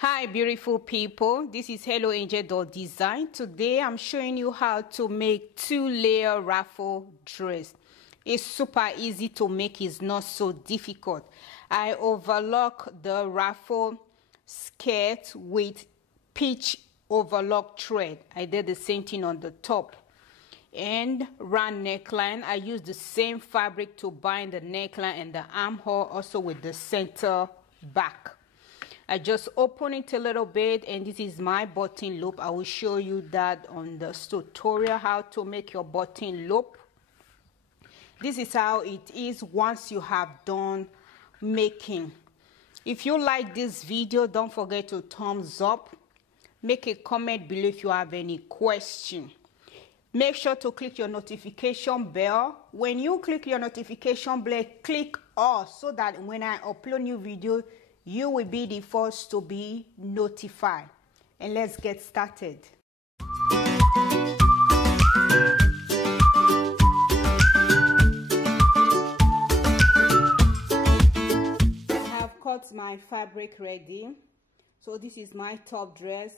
Hi beautiful people, this is Helloangel.design. Today I'm showing you how to make 2-layer ruffle dress. It's super easy to make, it's not so difficult. I overlock the ruffle skirt with peach overlock thread. I did the same thing on the top. And round neckline, I use the same fabric to bind the neckline and the armhole, also with the center back. I just open it a little bit, and this is my button loop. I will show you that on the tutorial how to make your button loop. This is how it is once you have done making. If you like this video, don't forget to thumbs up. Make a comment below if you have any question. Make sure to click your notification bell. When you click your notification bell, click all so that when I upload new video, you will be the first to be notified. And let's get started. I have cut my fabric ready. So this is my top dress.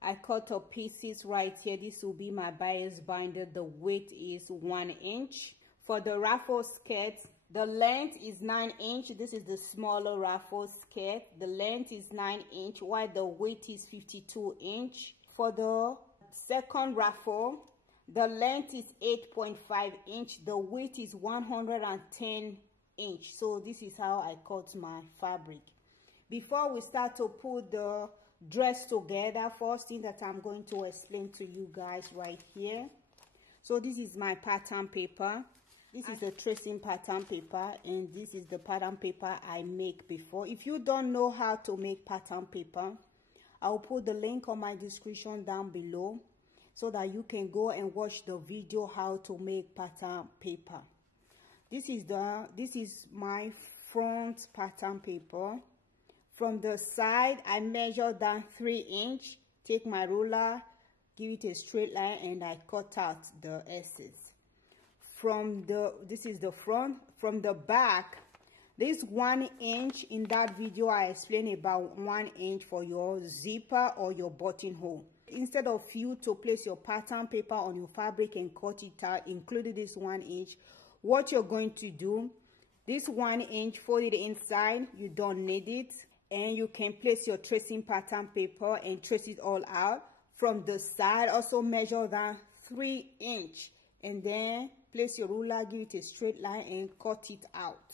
I cut up pieces right here. This will be my bias binder. The width is 1 inch. For the ruffle skirt, the length is 9 inch. This is the smaller ruffle skirt. The length is 9 inch, while the width is 52 inch. For the second ruffle, the length is 8.5 inch. The width is 110 inch. So this is how I cut my fabric. Before we start to put the dress together, first thing that I'm going to explain to you guys right here. So this is my pattern paper. This is a tracing pattern paper, and this is the pattern paper I make before. If you don't know how to make pattern paper, I'll put the link on my description down below so that you can go and watch the video how to make pattern paper. This is my front pattern paper. From the side, I measure down 3 inch, take my ruler, give it a straight line, and I cut out the edges. This is the front. From the back, this 1 inch, in that video I explained about 1 inch for your zipper or your buttonhole. Instead of you to place your pattern paper on your fabric and cut it out, including this 1 inch, what you're going to do, this 1 inch, fold it inside, you don't need it, and you can place your tracing pattern paper and trace it all out. From the side, also measure down 3 inch, and then place your ruler, give it a straight line, and cut it out.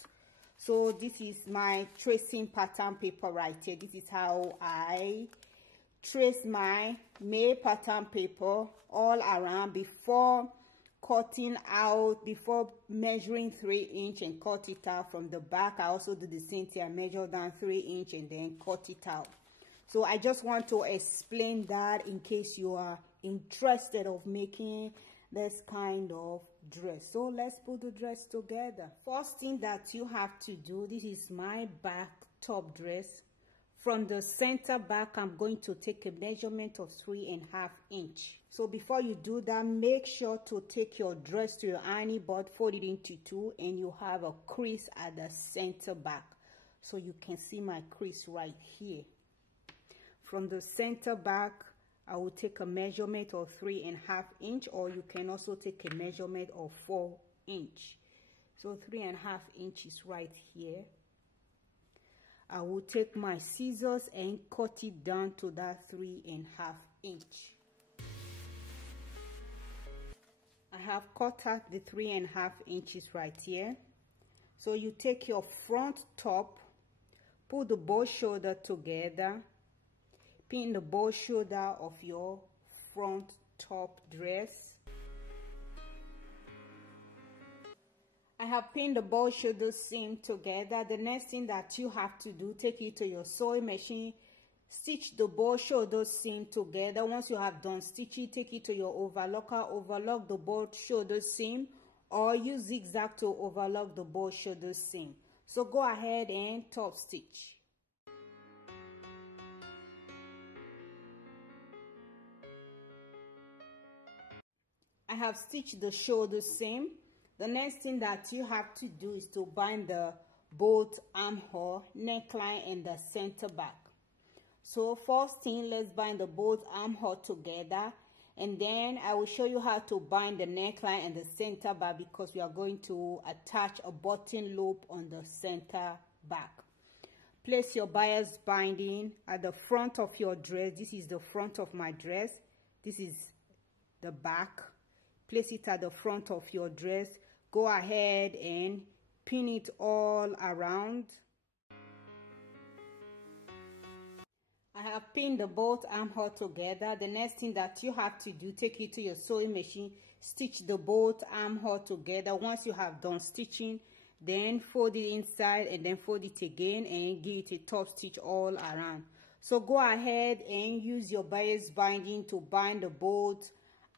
So this is my tracing pattern paper right here. This is how I trace my made pattern paper all around before cutting out, before measuring 3 inch and cut it out. From the back, I also do the same thing. I measure down 3 inch and then cut it out. So I just want to explain that in case you are interested of making this kind of dress. So let's put the dress together. First thing that you have to do, this is my back top dress. From the center back, I'm going to take a measurement of 3.5 inch. So before you do that, make sure to take your dress to your ironing board, fold it into 2, and you have a crease at the center back. So you can see my crease right here. From the center back, I will take a measurement of 3.5 inch, or you can also take a measurement of 4 inch. So 3.5 inches right here. I will take my scissors and cut it down to that 3.5 inch. I have cut out the 3.5 inches right here. So you take your front top, put the bow shoulder together, pin the bow shoulder of your front top dress. I have pinned the bow shoulder seam together. The next thing that you have to do, take it to your sewing machine, stitch the bow shoulder seam together. Once you have done stitching, take it to your overlocker, overlock the bow shoulder seam, or use zigzag to overlock the bow shoulder seam. So go ahead and top stitch. I have stitched the shoulder seam. The next thing that you have to do is to bind the both armhole, neckline, and the center back. So first thing, let's bind the both armhole together, and then I will show you how to bind the neckline and the center back, because we are going to attach a button loop on the center back. Place your bias binding at the front of your dress. This is the front of my dress. This is the back. Place it at the front of your dress. Go ahead and pin it all around. I have pinned the both armhole together. The next thing that you have to do, take it to your sewing machine, stitch the both armhole together. Once you have done stitching, then fold it inside and then fold it again and give it a top stitch all around. So go ahead and use your bias binding to bind the both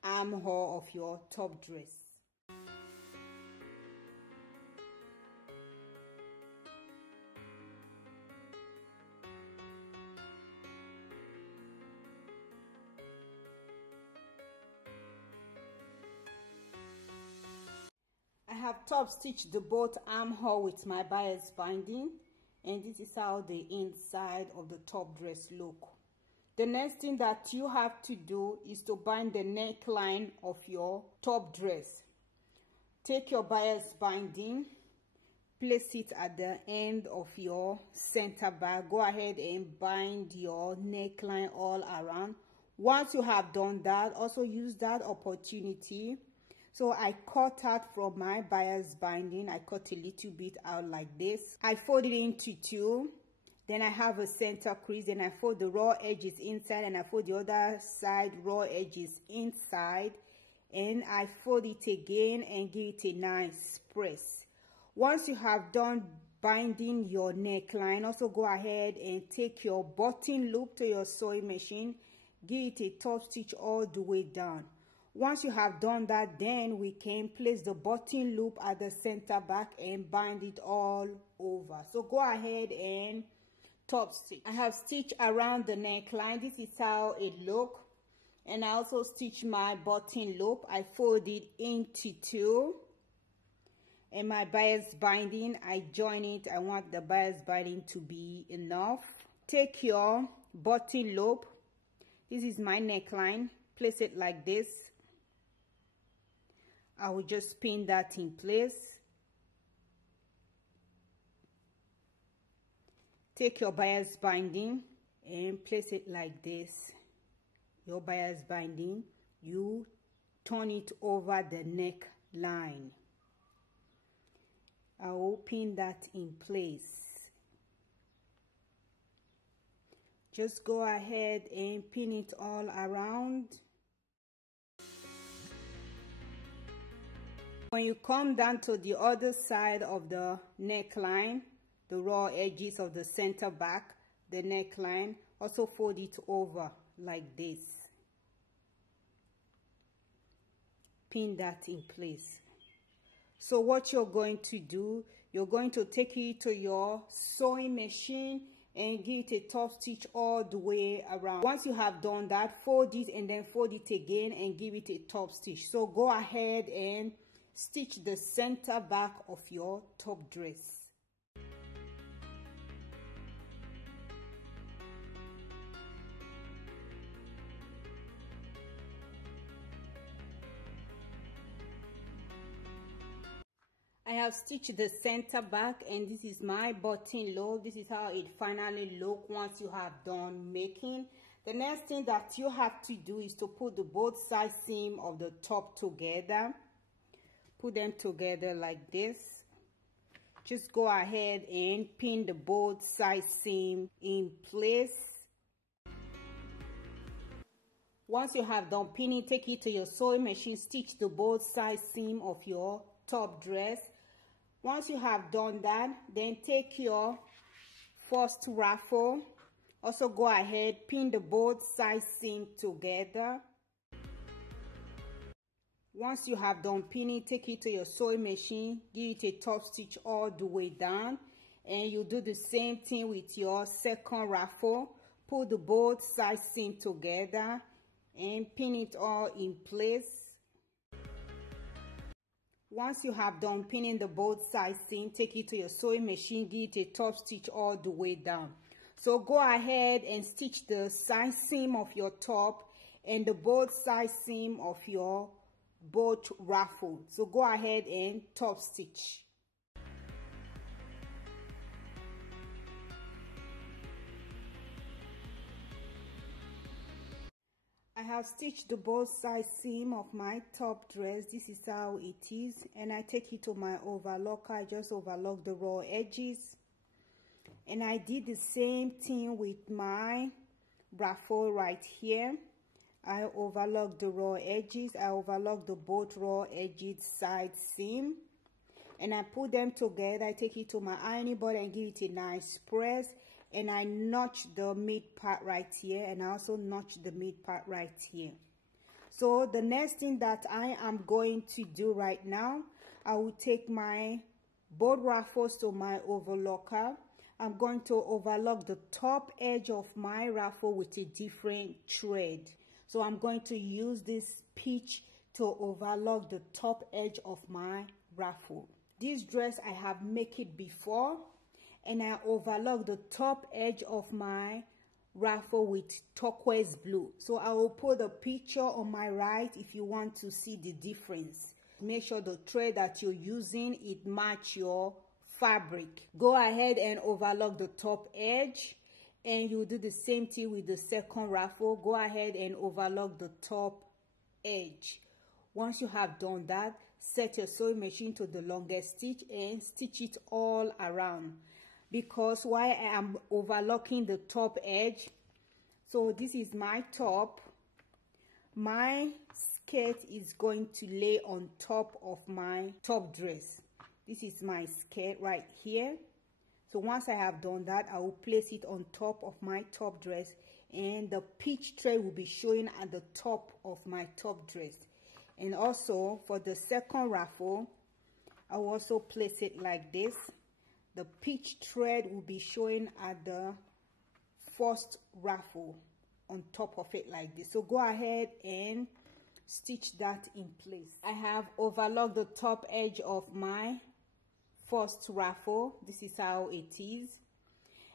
armhole of your top dress. I have top stitched the both armhole with my bias binding, and this is how the inside of the top dress look. The next thing that you have to do is to bind the neckline of your top dress. Take your bias binding, place it at the end of your center back. Go ahead and bind your neckline all around. Once you have done that, also use that opportunity. So I cut out from my bias binding, I cut a little bit out like this. I fold it into two. Then I have a center crease, then I fold the raw edges inside and I fold the other side raw edges inside, and I fold it again and give it a nice press. Once you have done binding your neckline, also go ahead and take your button loop to your sewing machine, give it a top stitch all the way down. Once you have done that, then we can place the button loop at the center back and bind it all over. So go ahead and top stitch. I have stitched around the neckline. This is how it look. And I also stitch my button loop. I fold it into two. And my bias binding, I join it. I want the bias binding to be enough. Take your button loop. This is my neckline. Place it like this. I will just pin that in place. Take your bias binding and place it like this. Your bias binding, you turn it over the neckline. I will pin that in place. Just go ahead and pin it all around. When you come down to the other side of the neckline, the raw edges of the center back, the neckline, also fold it over like this. Pin that in place. So what you're going to do, you're going to take it to your sewing machine and give it a top stitch all the way around. Once you have done that, fold it and then fold it again and give it a top stitch. So go ahead and stitch the center back of your top dress. I have stitched the center back, and this is my button loop. This is how it finally looks once you have done making. The next thing that you have to do is to put the both side seam of the top together. Put them together like this. Just go ahead and pin the both side seam in place. Once you have done pinning, take it to your sewing machine, stitch the both side seam of your top dress. Once you have done that, then take your first ruffle. Also go ahead, pin the both side seam together. Once you have done pinning, take it to your sewing machine, give it a top stitch all the way down, and you do the same thing with your second ruffle. Put the both side seam together and pin it all in place. Once you have done pinning the both side seam, take it to your sewing machine, give it a top stitch all the way down. So go ahead and stitch the side seam of your top and the both side seam of your both ruffle. So go ahead and top stitch. I have stitched the both side seam of my top dress. This is how it is, and I take it to my overlocker. I just overlock the raw edges, and I did the same thing with my ruffle right here. I overlock the raw edges. I overlock the both raw edges side seam, and I put them together. I take it to my ironing board and give it a nice press, and I notch the mid part right here, and I also notch the mid part right here. So the next thing that I am going to do right now, I will take my both ruffles to my overlocker. I'm going to overlock the top edge of my ruffle with a different thread. So I'm going to use this peach to overlock the top edge of my ruffle. This dress I have made it before, and I overlock the top edge of my ruffle with turquoise blue. So I will put a picture on my right if you want to see the difference. Make sure the thread that you're using, it match your fabric. Go ahead and overlock the top edge, and you do the same thing with the second ruffle. Go ahead and overlock the top edge. Once you have done that, set your sewing machine to the longest stitch and stitch it all around. Because while I am overlocking the top edge, so this is my top, my skirt is going to lay on top of my top dress. This is my skirt right here. So once I have done that, I will place it on top of my top dress, and the peach thread will be showing at the top of my top dress. And also for the second ruffle, I will also place it like this. The peach thread will be showing at the first ruffle on top of it like this. So go ahead and stitch that in place. I have overlocked the top edge of my first ruffle. This is how it is,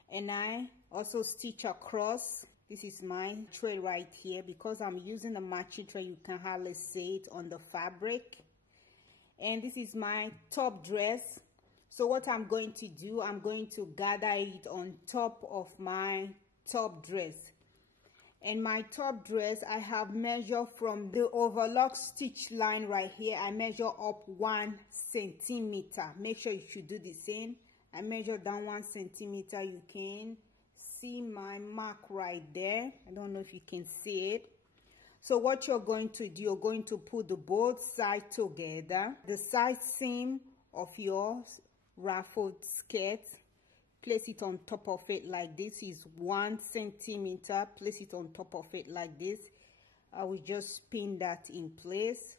and I also stitch across. This is my thread right here. Because I'm using a matching thread, you can hardly see it on the fabric. And this is my top dress. So what I'm going to do, I'm going to gather it on top of my top dress. And my top dress, I have measured from the overlock stitch line right here. I measure up 1 centimeter. Make sure you should do the same. I measure down 1 centimeter. You can see my mark right there. I don't know if you can see it. So what you're going to do, you're going to put the both sides together. The side seam of your ruffled skirt, place it on top of it like this. Is 1 centimeter. Place it on top of it like this. I will just pin that in place.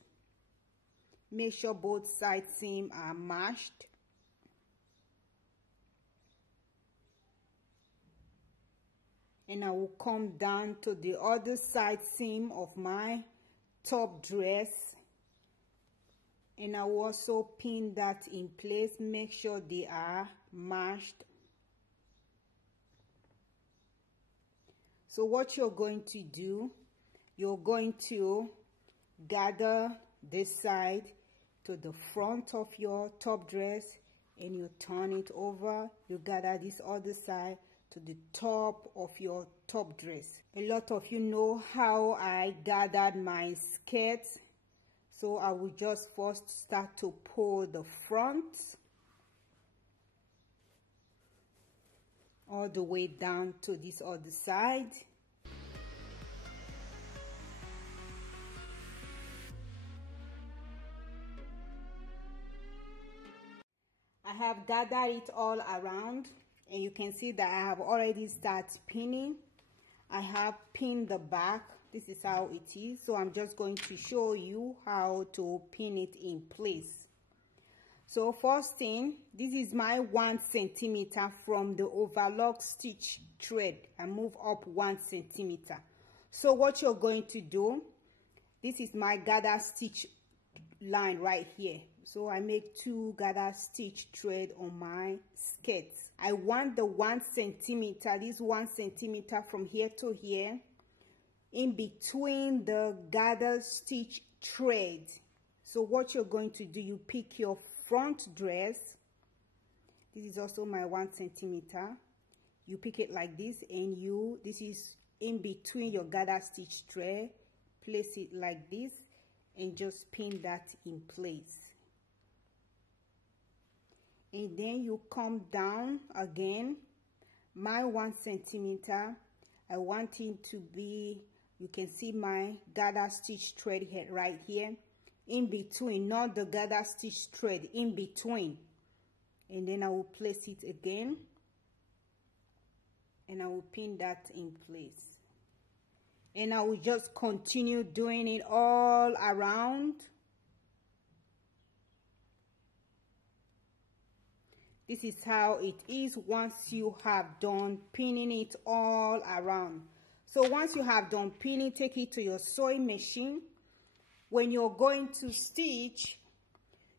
Make sure both side seam are matched. And I will come down to the other side seam of my top dress, and I will also pin that in place. Make sure they are matched. So what you're going to do, you're going to gather this side to the front of your top dress, and you turn it over. You gather this other side to the top of your top dress. A lot of you know how I gathered my skirt. So I will just first start to pull the front all the way down to this other side. I have gathered it all around, and you can see that I have already started pinning. I have pinned the back. This is how it is. So I'm just going to show you how to pin it in place. So first thing, this is my 1 centimeter from the overlock stitch thread. I move up 1 centimeter. So what you're going to do, this is my gather stitch line right here. So I make 2 gather stitch thread on my skirt. I want the 1 centimeter, this 1 centimeter from here to here, in between the gather stitch thread. So what you're going to do, you pick your front dress. This is also my 1 centimeter. You pick it like this, and this is in between your gather stitch thread. Place it like this and just pin that in place. And then you come down again. My 1 centimeter, I want it to be, you can see my gather stitch thread head right here, in between, not the gather stitch thread, in between. And then I will place it again, and I will pin that in place. And I will just continue doing it all around. This is how it is once you have done pinning it all around. So once you have done pinning, take it to your sewing machine. When you're going to stitch,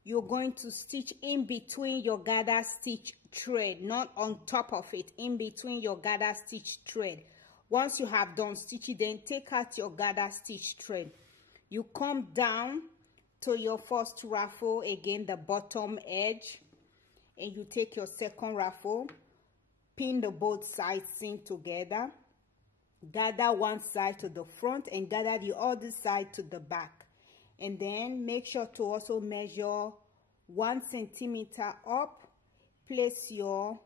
you're going to stitch in between your gather stitch thread, not on top of it, in between your gather stitch thread. Once you have done stitching, then take out your gather stitch thread. You come down to your first ruffle, again the bottom edge, and you take your second ruffle, pin the both sides seam together, gather one side to the front and gather the other side to the back. And then make sure to also measure 1 centimeter up. Place your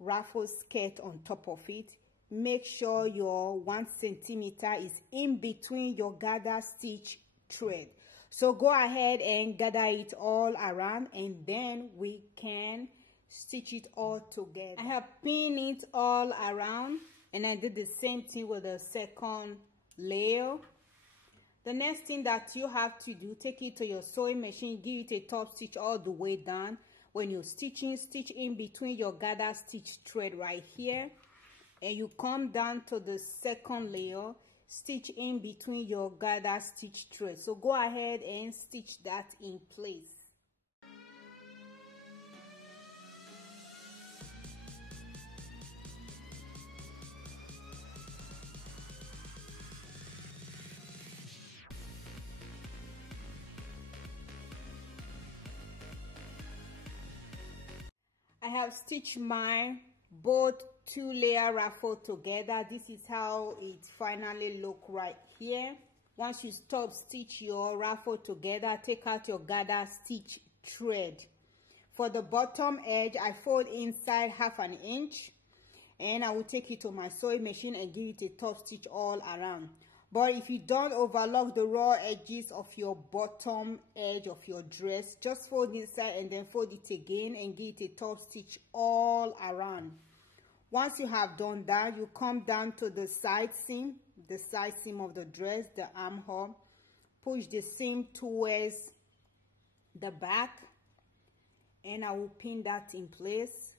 ruffle skirt on top of it. Make sure your 1 centimeter is in between your gather stitch thread. So go ahead and gather it all around, and then we can stitch it all together. I have pinned it all around, and I did the same thing with the second layer. The next thing that you have to do, take it to your sewing machine, give it a top stitch all the way down. When you're stitching, stitch in between your gather stitch thread right here, and you come down to the second layer, stitch in between your gather stitch thread. So go ahead and stitch that in place. I have stitched my both 2-layer ruffle together. This is how it finally look right here. Once you stop stitch your ruffle together, take out your gather stitch thread. For the bottom edge, I fold inside 1/2 inch, and I will take it to my sewing machine and give it a top stitch all around. But if you don't overlock the raw edges of your bottom edge of your dress, just fold inside and then fold it again and give it a top stitch all around. Once you have done that, you come down to the side seam of the dress, the armhole. Push the seam towards the back, and I will pin that in place.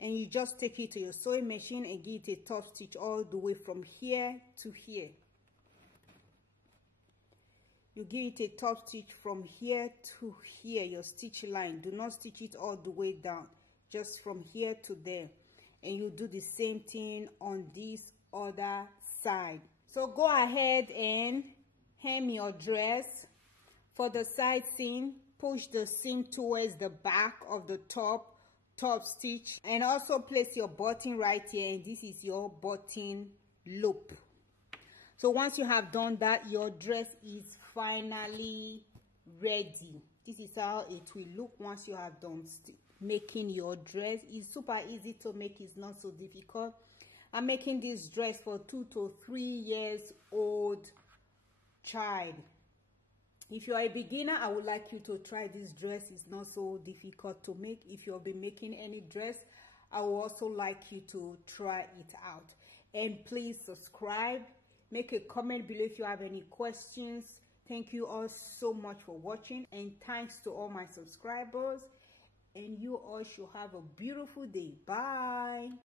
And you just take it to your sewing machine and give it a top stitch all the way from here to here. You give it a top stitch from here to here, your stitch line. Do not stitch it all the way down, just from here to there. And you do the same thing on this other side. So go ahead and hem your dress. For the side seam, push the seam towards the back of the top stitch, and also place your button right here, and this is your button loop. So once you have done that, your dress is finally ready. This is how it will look once you have done making your dress. It's super easy to make, it's not so difficult. I'm making this dress for 2 to 3 years old child. If you are a beginner, I would like you to try this dress. It's not so difficult to make. If you've been making any dress, I would also like you to try it out. And please subscribe. Make a comment below if you have any questions. Thank you all so much for watching, and thanks to all my subscribers. And you all should have a beautiful day. Bye.